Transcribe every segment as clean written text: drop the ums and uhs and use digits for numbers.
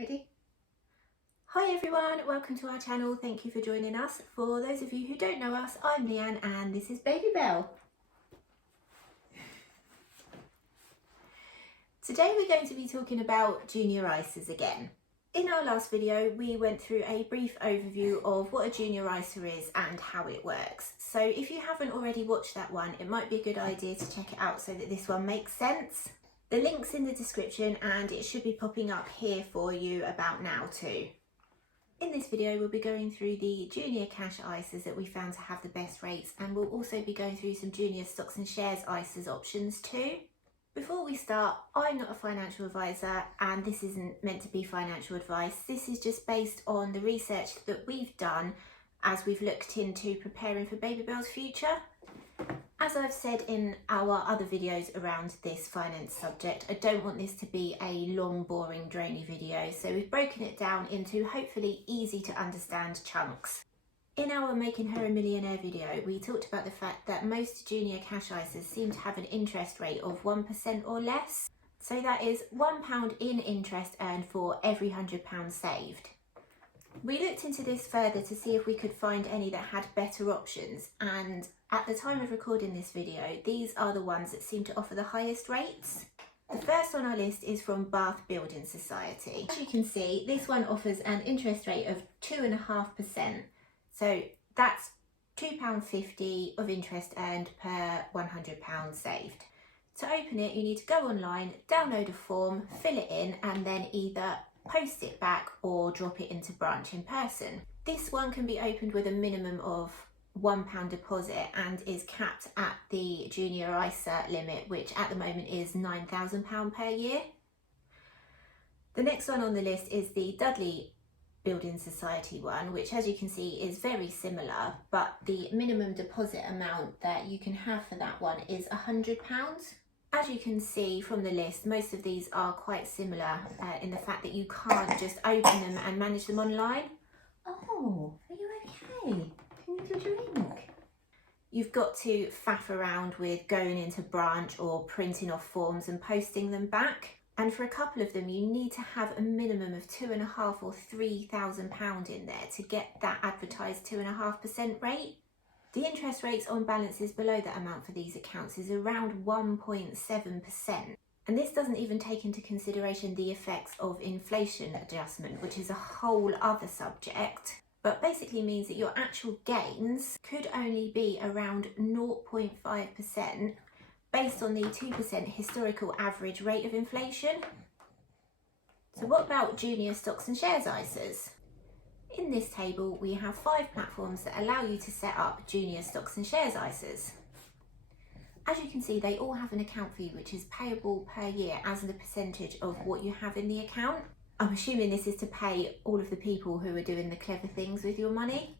Ready? Hi everyone, welcome to our channel. Thank you for joining us. For those of you who don't know us, I'm Leanne and this is Babybel. Today we're going to be talking about junior ISAs again. In our last video we went through a brief overview of what a junior ISA is and how it works. So if you haven't already watched that one, it might be a good idea to check it out so that this one makes sense. The link's in the description and it should be popping up here for you about now too. In this video we'll be going through the junior cash ISAs that we found to have the best rates, and we'll also be going through some junior stocks and shares ISAs options too. Before we start, I'm not a financial advisor and this isn't meant to be financial advice. This is just based on the research that we've done as we've looked into preparing for Babybel's future. As I've said in our other videos around this finance subject, I don't want this to be a long, boring, drony video, so we've broken it down into hopefully easy to understand chunks. In our Making Her a Millionaire video, we talked about the fact that most junior cash ISAs seem to have an interest rate of 1% or less. So that is £1 in interest earned for every £100 saved. We looked into this further to see if we could find any that had better options, and at the time of recording this video, these are the ones that seem to offer the highest rates. The first on our list is from Breastfeeding Society. As you can see, this one offers an interest rate of 2.5%. So that's £2.50 of interest earned per £100 saved. To open it, you need to go online, download a form, fill it in, and then either post it back or drop it into branch in person. This one can be opened with a minimum of £1 deposit and is capped at the junior ISA limit, which at the moment is £9,000 per year. The next one on the list is the Building Society one, which as you can see is very similar, but the minimum deposit amount that you can have for that one is £100. As you can see from the list, most of these are quite similar in the fact that you can't just open them and manage them online. Oh, are you okay? Can you do a drink? You've got to faff around with going into branch or printing off forms and posting them back. And for a couple of them, you need to have a minimum of £2,500 or £3,000 in there to get that advertised 2.5% rate. The interest rates on balances below that amount for these accounts is around 1.7%. And this doesn't even take into consideration the effects of inflation adjustment, which is a whole other subject, but basically means that your actual gains could only be around 0.5% based on the 2% historical average rate of inflation. So what about junior stocks and shares ISAs? In this table, we have 5 platforms that allow you to set up junior stocks and shares ISAs. As you can see, they all have an account fee which is payable per year as a percentage of what you have in the account. I'm assuming this is to pay all of the people who are doing the clever things with your money.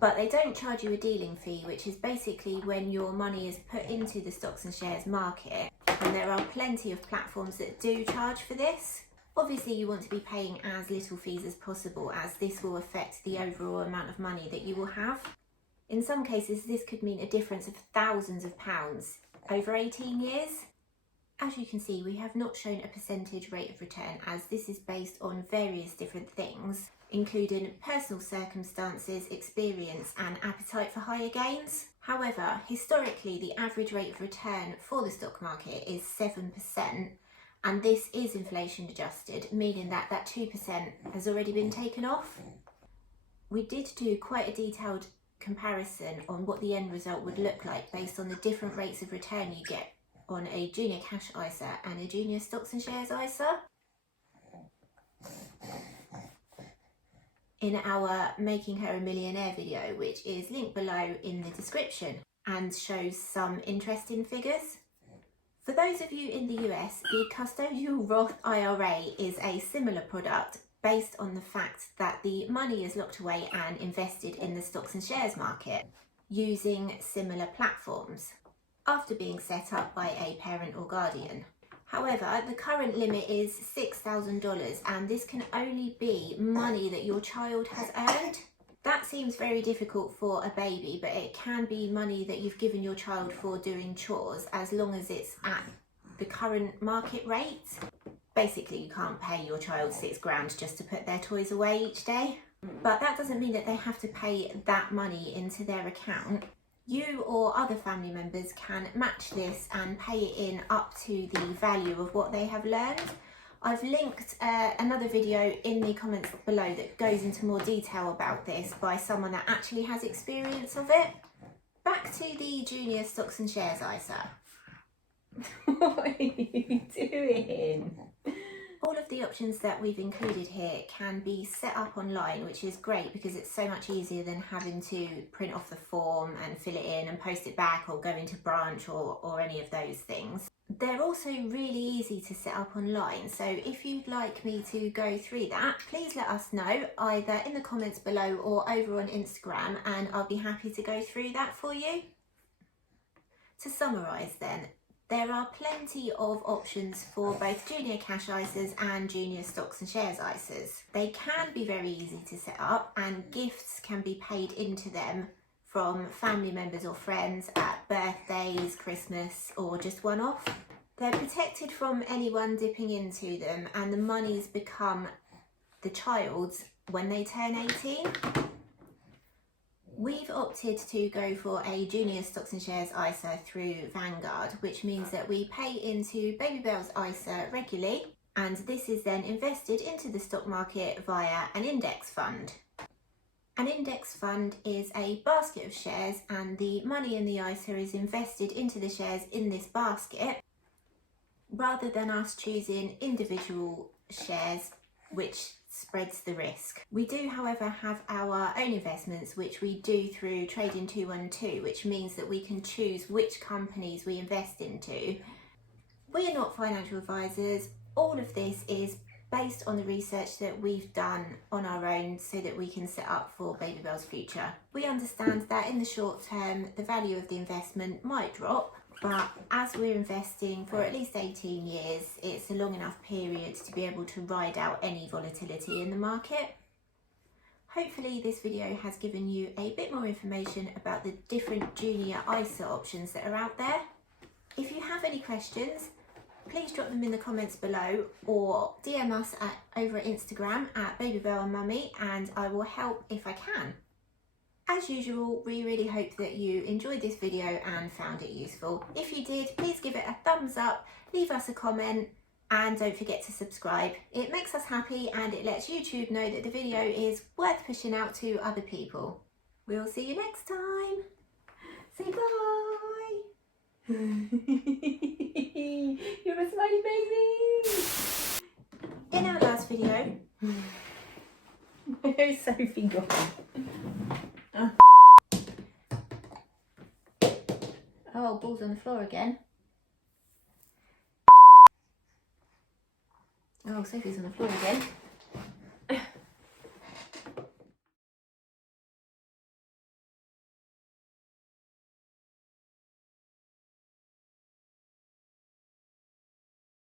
But they don't charge you a dealing fee, which is basically when your money is put into the stocks and shares market, and there are plenty of platforms that do charge for this. Obviously you want to be paying as little fees as possible, as this will affect the overall amount of money that you will have. In some cases this could mean a difference of thousands of pounds over 18 years. As you can see, we have not shown a percentage rate of return, as this is based on various different things, including personal circumstances, experience and appetite for higher gains. However, historically the average rate of return for the stock market is 7%, and this is inflation adjusted, meaning that that 2% has already been taken off. We did do quite a detailed comparison on what the end result would look like based on the different rates of return you get on a junior cash ISA and a junior stocks and shares ISA. In our Making Her a Millionaire video, which is linked below in the description and shows some interesting figures. For those of you in the US, the Custodial Roth IRA is a similar product based on the fact that the money is locked away and invested in the stocks and shares market using similar platforms after being set up by a parent or guardian. However, the current limit is $6,000 and this can only be money that your child has earned. That seems very difficult for a baby, but it can be money that you've given your child for doing chores as long as it's at the current market rate. Basically, you can't pay your child £6 just to put their toys away each day. But that doesn't mean that they have to pay that money into their account. You or other family members can match this and pay it in up to the value of what they have learned. I've linked another video in the comments below that goes into more detail about this by someone that actually has experience of it. Back to the Junior Stocks and Shares ISA. What are you doing? All of the options that we've included here can be set up online, which is great because it's so much easier than having to print off the form and fill it in and post it back or go into branch or any of those things. They're also really easy to set up online, so if you'd like me to go through that, please let us know either in the comments below or over on Instagram, and I'll be happy to go through that for you. To summarise then, there are plenty of options for both junior cash ISAs and junior stocks and shares ISAs. They can be very easy to set up and gifts can be paid into them from family members or friends at birthdays, Christmas or just one-off. They're protected from anyone dipping into them and the monies become the child's when they turn 18. We've opted to go for a junior stocks and shares ISA through Vanguard, which means that we pay into Babybel's ISA regularly, and this is then invested into the stock market via an index fund. An index fund is a basket of shares, and the money in the ISA is invested into the shares in this basket, rather than us choosing individual shares, which spreads the risk. We do, however, have our own investments, which we do through Trading 212, which means that we can choose which companies we invest into. We are not financial advisors. All of this is based on the research that we've done on our own so that we can set up for Babybel's future. We understand that in the short term, the value of the investment might drop, but as we're investing for at least 18 years, it's a long enough period to be able to ride out any volatility in the market. Hopefully this video has given you a bit more information about the different junior ISA options that are out there. If you have any questions, please drop them in the comments below or DM us over at Instagram at Babybel and Mummy, and I will help if I can. As usual, we really hope that you enjoyed this video and found it useful. If you did, please give it a thumbs up, leave us a comment, and don't forget to subscribe. It makes us happy and it lets YouTube know that the video is worth pushing out to other people. We'll see you next time. Say bye. You're a smiley baby. In our last video, where's Sophie gone? Oh, ball's on the floor again. Oh, Sophie's on the floor again.